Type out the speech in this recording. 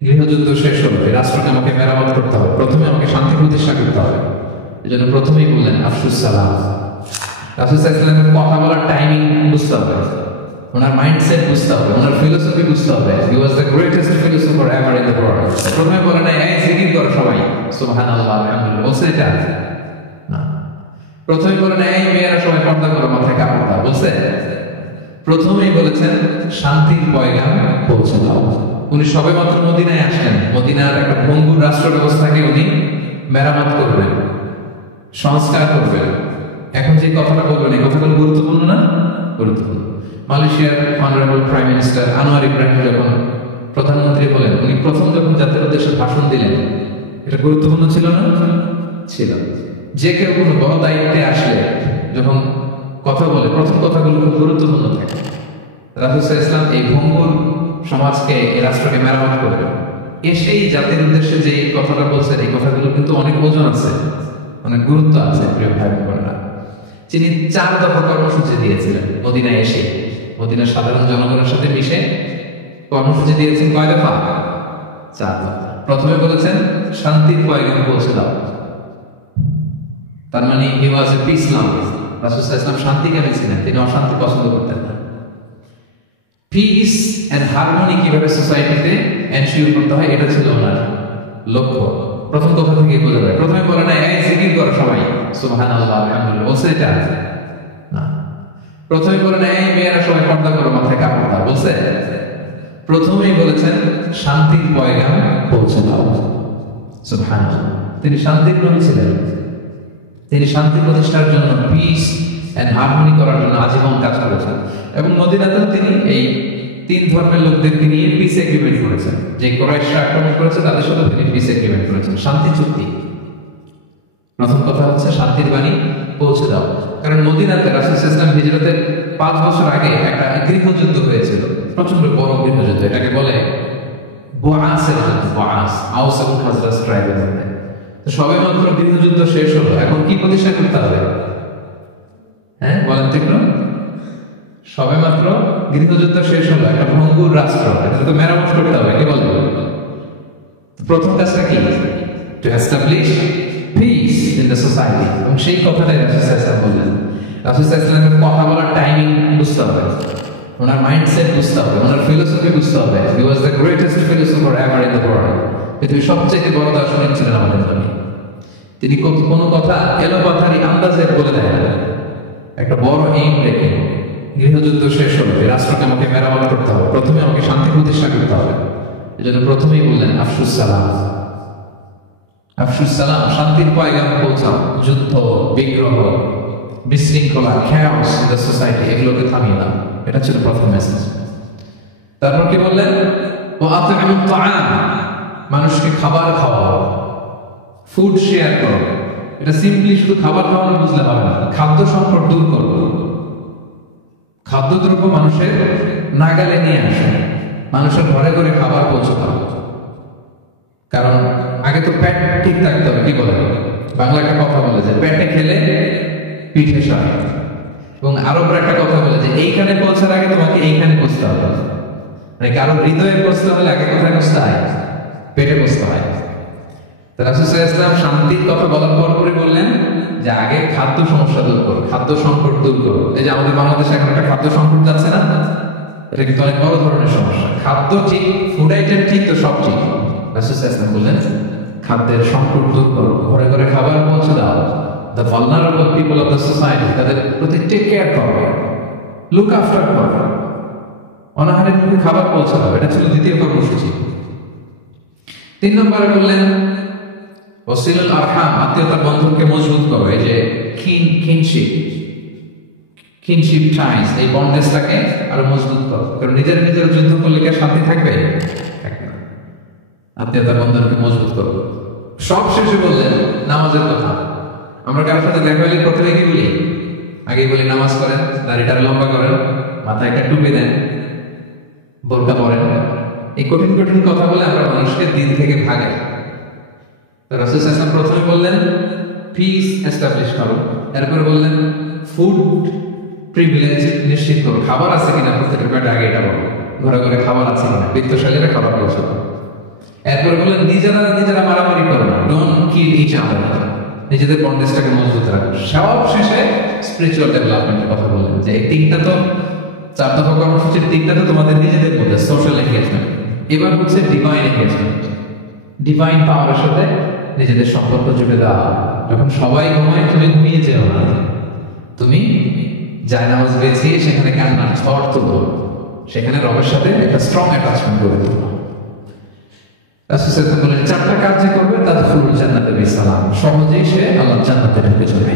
গৃহযুদ্ধ শেষ হলো, এই রাষ্ট্রকে আমাকে মেরামত করতে হবে, প্রথমে আমাকে শান্তি প্রতিষ্ঠা করতে হবে। এই জন্য প্রথমেই বললেন আফসুস সালাম। রাসূল সাল্লাল্লাহু আলাইহি ওয়াসাল্লামের কথা বলার টাইমিং বুঝতে হবে, ওনার মাইন্ডসেট বুঝতে হবে, ওনার ফিলোসফি বুঝতে হবে। He was the greatest philosopher ever in the world. প্রথমে বলে নাই এই জিকির করো সবাই সুবহানাল্লাহ আলহামদুলিল্লাহ, বলছে এটা না। প্রথমে বলে নাই এই মেয়েরা সবাই পর্দা করো, মাথায় কাপড় দাও, বলছে? প্রথমেই বলেছেন শান্তির পয়গাম পৌঁছে দাও। উনি সবেমাত্র মদিনায় আসলেন, মদিনার একটা ভঙ্গুর রাষ্ট্র ব্যবস্থাকে উনি মেরামত করবেন, সংস্কার করবেন। এখন যে কথাটা বলবেন এই কথাগুলো গুরুত্বপূর্ণ না? গুরুত্বপূর্ণ। মালয়েশিয়ার honourable prime minister Anwar Ibrahim যখন প্রধানমন্ত্রী বলেন, উনি প্রথম যখন জাতির উদ্দেশ্যে ভাষণ দিলেন, এটা গুরুত্বপূর্ণ ছিল না? ছিল। যে কেউ কোনো বড় দায়িত্বে আসলে যখন কথা বলে প্রথম কথাগুলো খুব গুরুত্বপূর্ণ থাকে। রাসূল সাল্লাল্লাহু আলাইহি ওয়াসাল্লাম এই ভঙ্গুর সমাজকে, এই রাষ্ট্রকে মেরামত করবেন, এসেই জাতির উদ্দেশ্যে যে কথাটা বলছেন এই কথাগুলো কিন্তু অনেক ওজন আছে, অনেক গুরুত্ব আছে। প্রিয় ভাই বোনেরা, তিনি 4 দফা কর্মসূচি দিয়েছিলেন মদিনায় এসে, মদিনার সাধারণ জনগণের সাথে মিশে কর্মসূচি দিয়েছেন। কয় দফা? 4 দফা। প্রথমে বলেছেন শান্তির পয়গাম পৌঁছে দাও, তার মানে হি ওয়াজ এ পিস লাভার। রাসূল সাল্লাল্লাহু আলাইহি ওয়াসাল্লাম শান্তিকামী ছিলেন, তিনি অশান্তি পছন্দ করতেন না। পিস এন্ড হারমোনি কিভাবে সোসাইটিতে এনশিওর করতে হয় এটা ছিল ওনার লক্ষ্য। প্রথম কথা থেকে বোঝা যায়। প্রথমে বলে না এই জিকির করো সবাই সুবহানাল্লাহ আলহামদুলিল্লাহ, বলছে এটা না। প্রথমে বলে না এই মেয়েরা সবাই পর্দা করো, মাথায় কাপড় দাও, বলছে? প্রথমেই বলেছেন শান্তির পয়গাম পৌঁছে দাও সুবহানাল্লাহ। তিনি শান্তির নবী ছিলেন, তিনি শান্তি প্রতিষ্ঠার জন্য, পিস এন্ড হারমোনি করার জন্য আজীবন কাজ করেছেন। এবং মদিনাতেও তিনি এই 3 ধর্মের লোকদেরকে নিয়ে পিস এগ্রিমেন্ট করেছেন। যে কুরাইশরা আক্রমণ করেছে তাদের সাথে তিনি পিস এগ্রিমেন্ট করেছেন, শান্তি চুক্তি। প্রথম কথা হচ্ছে শান্তির বাণী পৌঁছে দাও। কারণ মদিনাতে রাসূল সাল্লাল্লাহু আলাইহি ওয়াসাল্লাম হিজরতের 5 বছর আগে একটা গৃহযুদ্ধ হয়েছিল, প্রচন্ড বড় গৃহযুদ্ধ। এটাকে বলে বুআসের যুদ্ধ, বুআস, আউস এবং খাজরাজ ট্রাইবের মধ্যে। তো সবেমাত্র গৃহযুদ্ধ শেষ হলো, এখন কি প্রতিষ্ঠা করতে হবে? হ্যাঁ বলেন ঠিক না? সবেমাত্র গৃহযুদ্ধ শেষ হলো, একটা ভঙ্গুর রাষ্ট্র, এটা তো মেরামত করতে হবে। কি বলবো? প্রথম কাজটা কি? To establish piece in the society. এবং সেই কথাটাই রাসূল সাল্লাল্লাহু আলাইহি ওয়াসাল্লাম বললেন। রাসূল সাল্লাল্লাহু আলাইহি ওয়াসাল্লামের কথা বলার টাইমিং বুঝতে হবে, ওনার মাইন্ডসেট বুঝতে হবে, ওনার ফিলোসফি বুঝতে হবে। He was the greatest philosopher ever in the world. পৃথিবীর সবচেয়ে বড় দার্শনিক ছিলেন আমাদের নবী। তিনি কোনো কথা এলোপাথারি আন্দাজে বলে দেন না, একটা বড় এইম রেখে। গৃহযুদ্ধ শেষ হলো, এই রাষ্ট্রকে আমাকে মেরামত করতে হবে, প্রথমে আমাকে শান্তি প্রতিষ্ঠা করতে হবে। এই জন্য প্রথমেই বললেন আফসুস সালাম। আফসুস সালাম, শান্তির পয়গাম পৌঁছাও। যুদ্ধ, বিগ্রহ, বিশৃঙ্খলা, chaos in the society, এগুলোকে থামিয়ে দাও। এটা ছিল প্রথম মেসেজ। তারপর কি বললেন? ওয়া আত'আমুত তা'আম, মানুষকে খাবার খাওয়াও, ফুড শেয়ার করো। এটা সিম্পলি শুধু খাবার খাওয়ানো বুঝলে হবে না, খাদ্য সংকট দূর করো। খাদ্যদ্রব্য মানুষের নাগালে নিয়ে আসে, মানুষের ঘরে ঘরে খাবার পৌঁছে দাও। কারণ আগে তো পেট ঠিক থাকতে হবে। কি বলে বাংলা একটা কথা বলে যে পেটে খেলে পিঠে সরে। এবং আরবরা একটা কথা বলে যে এইখানে পৌঁছার আগে তোমাকে এইখানে পৌঁছতে হবে। মানে কারো হৃদয়ে পৌঁছতে হলে আগে কোথায় পৌঁছতে হয়? পেটে পৌঁছতে হয়। তো রাসূল সাল্লাল্লাহু আলাইহি ওয়াসাল্লাম শান্তির কথা বলার পরপরই বললেন যে আগে খাদ্য সমস্যা দূর করো, খাদ্য সংকট দূর করো। এই যে আমাদের বাংলাদেশে এখন একটা খাদ্য সংকট যাচ্ছে না, এটা কিন্তু অনেক বড় ধরনের সমস্যা। খাদ্য ঠিক, ফুড আইটেম ঠিক, তো সব ঠিক। রাসূল সাল্লাল্লাহু আলাইহি ওয়াসাল্লাম বললেন খাদ্যের সংকট দূর করো, ঘরে ঘরে খাবার পৌঁছে দাও। The vulnerable people of the society, তাদের প্রতি টেক কেয়ার করো, লুক আফটার করো, অনাহারের মুখে খাবার পৌঁছে দাও। এটা ছিল দ্বিতীয় কর্মসূচি। 3 নম্বরে বললেন ওয়াসিলুল আরহাম, আত্মীয়তার বন্ধনকে মজবুত করো। এই যে কিনশিপ টাইস, এই বন্ডেজটাকে আরো মজবুত করো। কারণ নিজের যুদ্ধ করলে কি শান্তি থাকবে? আত্মীয়তার বন্ধনকে মজবুত করো। সব শেষে বললেন নামাজের কথা। আমরা কারোর সাথে দেখা হলে প্রথমে কি বলি? আগে বলি নামাজ করেন, দাড়িটা লম্বা করেন, মাথায় একটা টুপি দেন, বোরকা পরেন। এই কঠিন কঠিন কথা বলে আমরা মানুষকে দিন থেকে ভাগাই। রাসূল সাল্লাল্লাহু আলাইহি ওয়াসাল্লাম প্রথমে বললেন পিস এস্টাবলিশ করো, এরপর বললেন ফুড প্রিভিলেজ নিশ্চিত করো। খাবার আছে কিনা প্রত্যেকের পেটে আগে এটা বলো, ঘরে ঘরে খাবার আছে কিনা, বিত্তশালীরা খাবার পৌঁছে দাও। এরপরে বললেন নিজেরা নিজেরা মারামারি করো না, ডোন্ট কিল ইচ আদার, নিজেদের বন্ডেজটাকে মজবুত রাখো। সব শেষে স্পিরিচুয়াল ডেভেলপমেন্টের কথা বললেন যে এই তিনটা তো 4 দফা কর্মসূচির তিনটা তো তোমাদের নিজেদের মধ্যে সোশ্যাল এনগেজমেন্ট, এবার হচ্ছে ডিভাইন এনগেজমেন্ট, ডিভাইন পাওয়ারের সাথে নিজেদের সম্পর্ক জুড়ে দেওয়া। যখন সবাই ঘুমায় তুমি ঘুমিয়ে যেও না, তুমি জায়নামাজ বেছিয়ে সেখানে কান্নার ঝড় তুলো, সেখানে রবের সাথে একটা স্ট্রং অ্যাটাচমেন্ট করে তুলো। রাসূল সাল্লাল্লাহু আলাইহি ওয়াসাল্লাম বলেন 4টা কাজ যে করবে তাদখুলুল জান্নাতা বিসালাম, সহজেই সে আল্লাহর জান্নাতে ঢুকে যাবে।